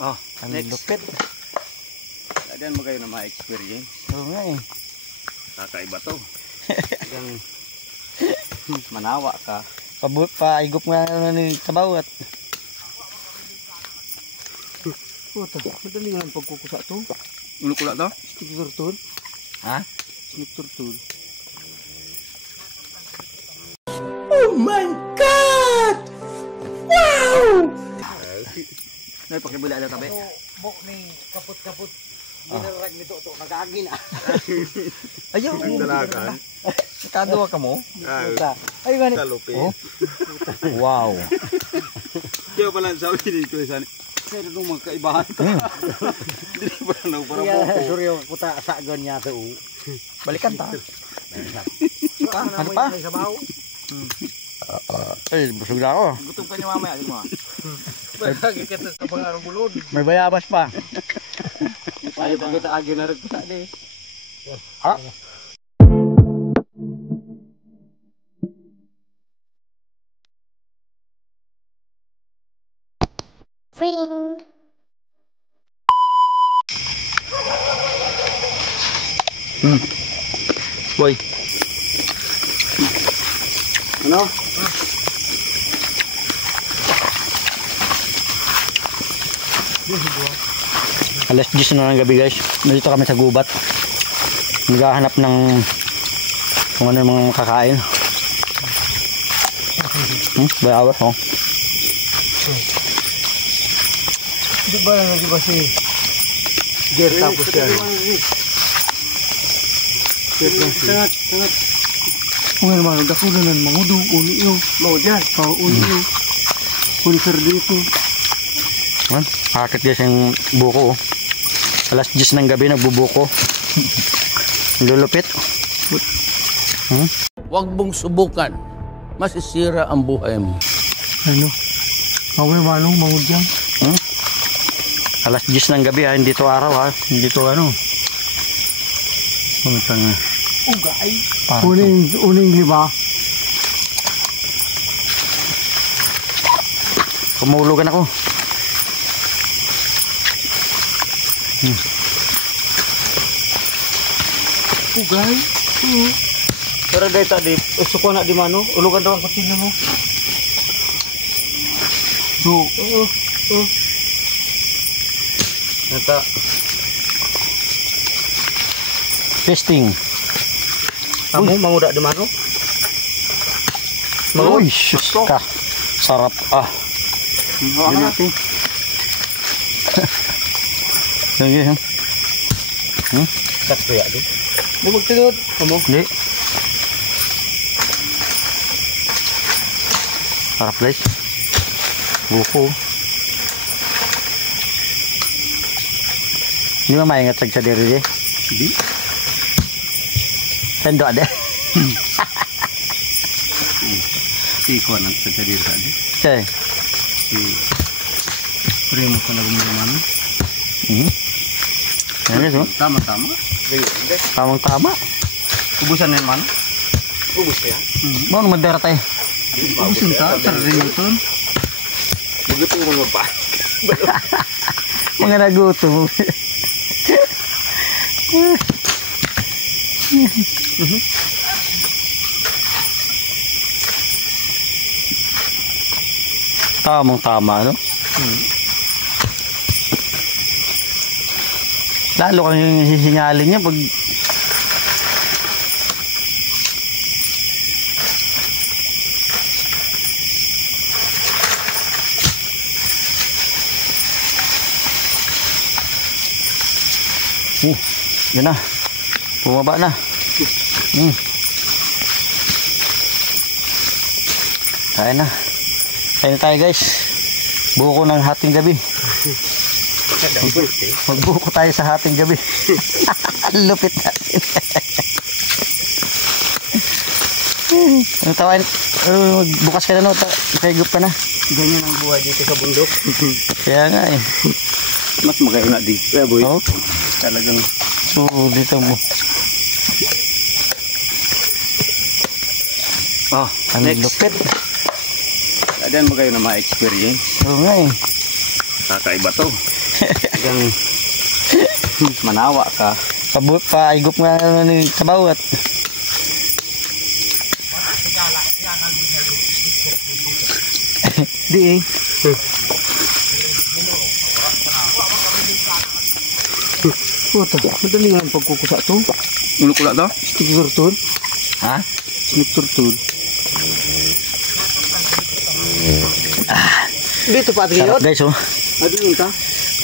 Oh, Ang next. lupit. Adan mo kayo na ma-experience. Oo nga eh. Kakaiba to. Hanggang manawa ka. Paigop nga ni sabaw at puta, madali nga ang pagkukusa to. Ulo ko na to? Stick turtle. Ha? Stick turtle. Oh my God! Wow! Nay pakibula na tabi. Bok ni kaput-kaput. Ginarag nito to nagagin ah. Ayaw, ang dalagan. Nakadua ka mo? Ah, Ay gani. kalupin. Oh. Wow. Kaya pala sabi dito isa ni. Pero nung magkaibahan ka. Hindi pa na para mo. Suryo kuta sa ganyan to. Balikan ta. Ano pa? Ay, busog na ako. Gutom ka niya mamaya, di mo. May bayabas pa. Ayaw pa kita agyo na rin ko sa di. Ha? Ring. Boy. Ano? Alas 10 na ng gabi guys. Nandito kami sa gubat. Naghahanap ng kung ano yung mga makakain. Bayawas oh. Di ba nag-iba si Jer tapos yan? Sangat, sangat. Kung ano naman, dakulan ng mangudo, uni yun. Mau dyan. Uni yun. Uni sardito. Akit guys yung buko oh. Alas 10 ng gabi nagbubuko. Lulupit. Huwag mong subukan. Masisira ang buhay mo. Ano? Away manong mangod yan. Alas 10 ng gabi ha, hindi to araw ha. Hindi to ano. Ano tanga? Ugay. Uning lima. Kumulugan ako. Ugay. Pero dahil tadi, suko na di mano, ulugan daw ang kutsina mo. So, Nata. Testing. Kamu manguda di mano? Uy, sus ka. Sarap ah. Ano natin? Sige. Sakto ya di. Di magtigod. Kamu? Hindi. Sarap guys. Buko. Hindi ba maingat sa diri? Di. Tendo ade. Si ko nang terjadi tadi. Okay. Si primo ko na gumano. Ano so? Tama-tama. Tamang tama. Ubusan na man. Ubus ya. Mau madara tayo. Ubusan ta terjadi ton. Begitu mo pa. Mga nagutom. Tamang tama, no? Lalo kang hihingalin niya pag yan na. Bumaba na. Kain na. Kain na tayo guys. Buko ng hating gabi. Magbuko tayo sa hating gabi. Lupit natin. Ano tawain? Bukas ka na no. Nakahigop ka na. Ganyan ang buhay dito sa bundok. Kaya nga eh. Mas maganda dito. Eh boy. Oh. Talagang So dito mo. oh, Ang next. lupit. Adan mo kayo na ma-experience. Oo nga eh. Kakaiba to. Yang manawa ka. Paigop nga ni kabawat. Di eh. Puta, madali ang pagkukusa to. Ulo ko lang to? Stick turtle. Ha? Stick turtle. Dito pa tingin Sarap guys oh. Adiin ka?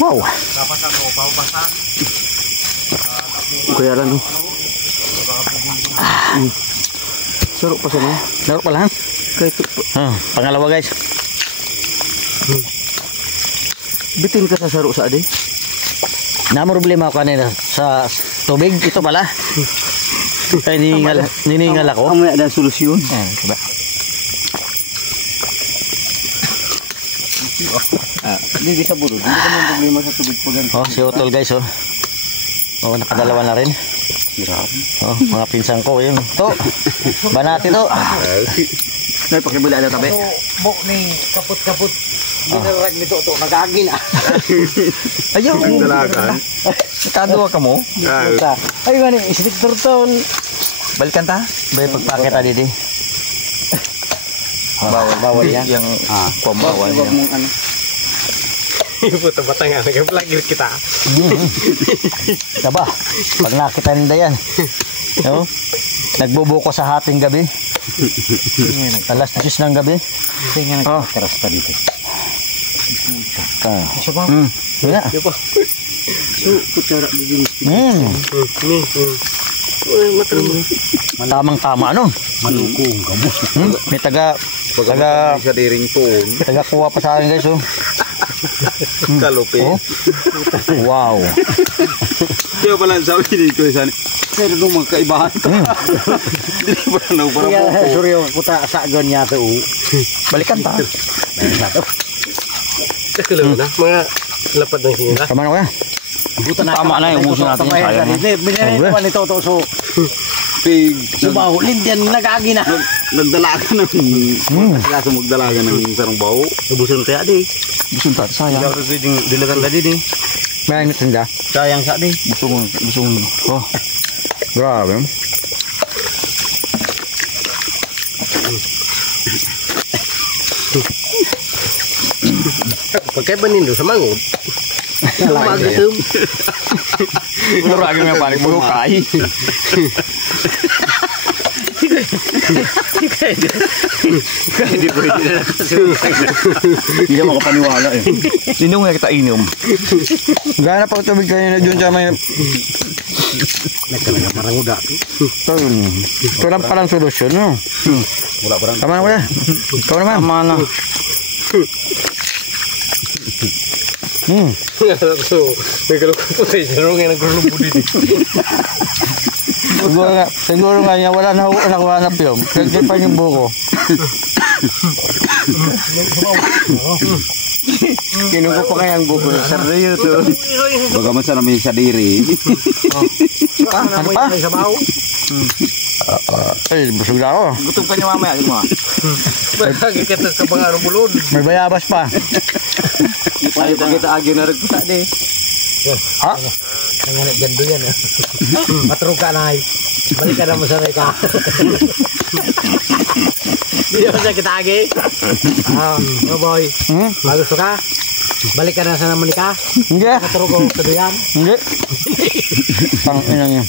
Wow. Kuya lang no. Sarap pa sana. Laro pa lang. Kahit Pangalawa guys. bitin ka sa saro sa ade. Na problema ako kanina sa tubig. Ito pala. Kaya niningal ako. Ang may ada solusyon. Diba? Hindi sa burod. Hindi ka may problema sa tubig pag ganito. Oh, si Otol guys oh. Oh, nakadalawa na rin. Oh, mga pinsan ko yun. To. Banati to. Nay pakibula ada tabi. Bok ni kaput-kaput. Binarag nito to nagagi na. Ayaw. Dalagan. Nakadua ka mo. Ay man stick turtle. Balikan ta. Bay pagpakita didi. Bawal yan. Yang pambawal yan. Mong ano. Puta batang nga nag-vlogger kita. Diba? Pag nakita nila yan. No? Nagbubuko sa hating gabi. Alas 10 ng gabi. Kaya nga nagkarasta dito. Wala. So, kutsara din. Tamang-tama ano? Malukong kamo. May taga Sa diring po. kuha pa sa akin guys oh. Kalupi. Oh. Wow. Kaya pala sabi ni Kuya Sani. Kaya nung magkaibahan ka. Hindi pa na para po. Suryo puta sa gon niya to. Balikan ta. Sakalo na mga lapad ng hina. Tama na kuya. Tama na yung uso natin yung sayang. Binili ko nito to so. Pig. Subaho lindian nagagi na. Nagdalaga ng kaso magdalaga ng sarong baho. Ubusan tayo di. Busong ta sayang. Ikaw pwedeng dilagan ka di. May init tinda. Sayang sa di. Busong. Oh. Grabe. Pagkay ba nindo sa mangod? Lumagitum. Marami nga balik mo kay. Hindi pwede na. Hindi ka makapaniwala eh. Inom nga kita inom. Gana pa tubig kanina dun sa may... Nagkalaga maranguda. Ito lang parang solusyon no? Wala parang. Tama na kuya. Ikaw naman. Tama na. So, nagkalukot po tayo sa rong ng kurulubo dito. Siguro nga niya wala na nakuhanap yun. Kasi pa yung buko. Kinuha pa kaya ang buko sa sarili to. Baga man sana may sadiri. Ano pa? Ay, busog na ako. Gutom ka niya mamaya. Lagi kita sa mga bulod. May bayabas pa. Ay, pag kita agyo na rin kusa di. Ha? Nanganak gando yan. Matrug ka na ay. Balik ka na mo sanay ka. Hindi mo siya kita agi. Oh boy. Magusto ka? Balik ka na sa naman ka? Hindi. Matrug ko sa duyan. Hindi. Tangina niya.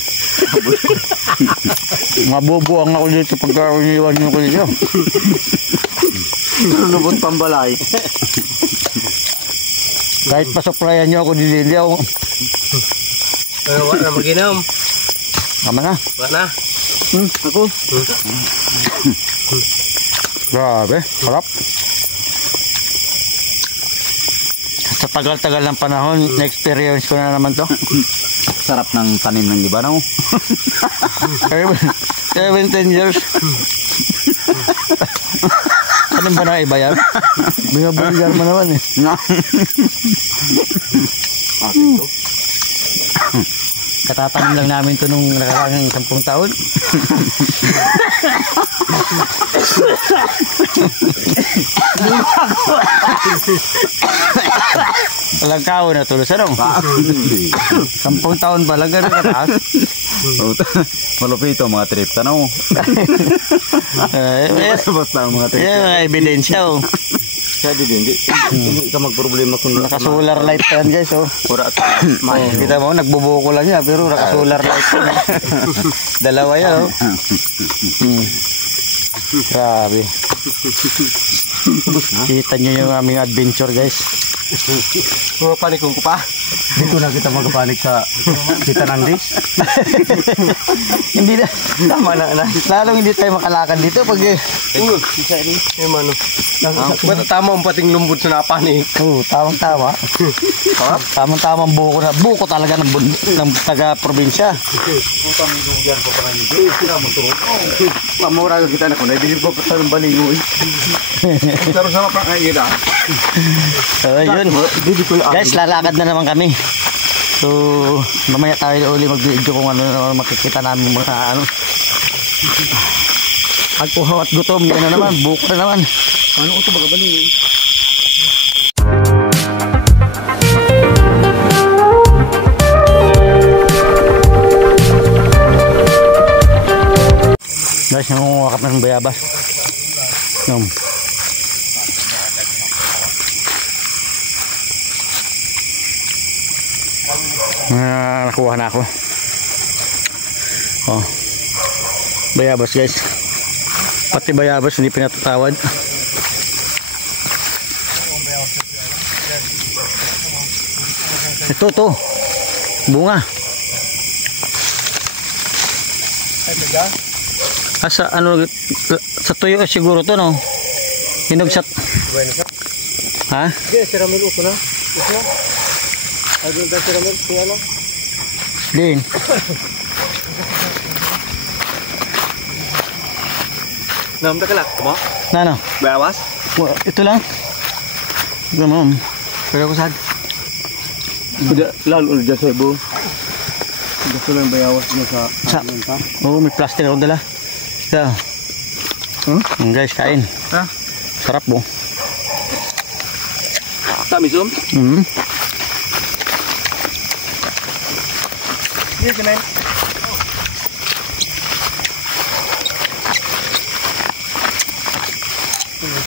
Mabubuang ako dito pagka iniwan niyo ko dito. Lubot pambalay. Kahit pasupplyan niyo ako dito, hindi ako. Wala na mag-inom. Tama na. Wala na. Ako. Grabe, harap. Sa tagal-tagal ng panahon, na-experience ko na naman to. Sarap ng tanim ng iba no. 17 years. Ano ba na iba yan? Binabulgar mo naman eh. Katatanim lang namin to nung nakaraang 10 taon. Walang kao na tulos. Anong? 10 taon pa lang ganun kataas. Malupit ito mga trip. Tanaw. Basta ang mga trip. Yan, ebidensya oh. Sabi din, hindi ka magproblema kung Naka-solar light yan guys oh. pura sa Kita mo, nagbubuko lang yan pero naka-solar light yan. Dalawa yan oh. Grabe. Kita nyo yung aming adventure guys. Panikong ko pa. Dito na kita magpanik sa kita nandis. Hindi na. Tama na. Lalong hindi tayo makalakad dito pag Yung mano. Tama ang pating lumbod sa napanik. tamang-tama. Tamang-tama ang buko na. Buko talaga ng taga-probinsya. Pamura kita na ko na hindi pa sa balingoy. Pero sama pa kay ira. Yun. Guys, lalakad na naman kami. So, mamaya tayo uli mag-video kung ano makikita namin mga ano. Pagkuhaw at gutom, yan na naman, buko na naman. Ano ito baga balingoy? Guys, nangunguha kami ng bayabas. Nakuha na ako. Oh. Bayabas guys. Pati bayabas hindi pinatatawad. Ito. Bunga. Asa ano sa tuyo siguro to no. Hinog sa ha? Sige, siramil upo na. Upo. Ayun tayo siramil, kuya lang. Din. Namda ka lang, mo? Nano? Bawas? Ito lang. Ito mo. Kaya ko sad. Lalo ulit sa ibo. Gusto lang bayawas niya sa Oh, may plastic ako dala. Ito. Guys, kain. Ha? Sarap po. Tamis Mm. Here, Kamen.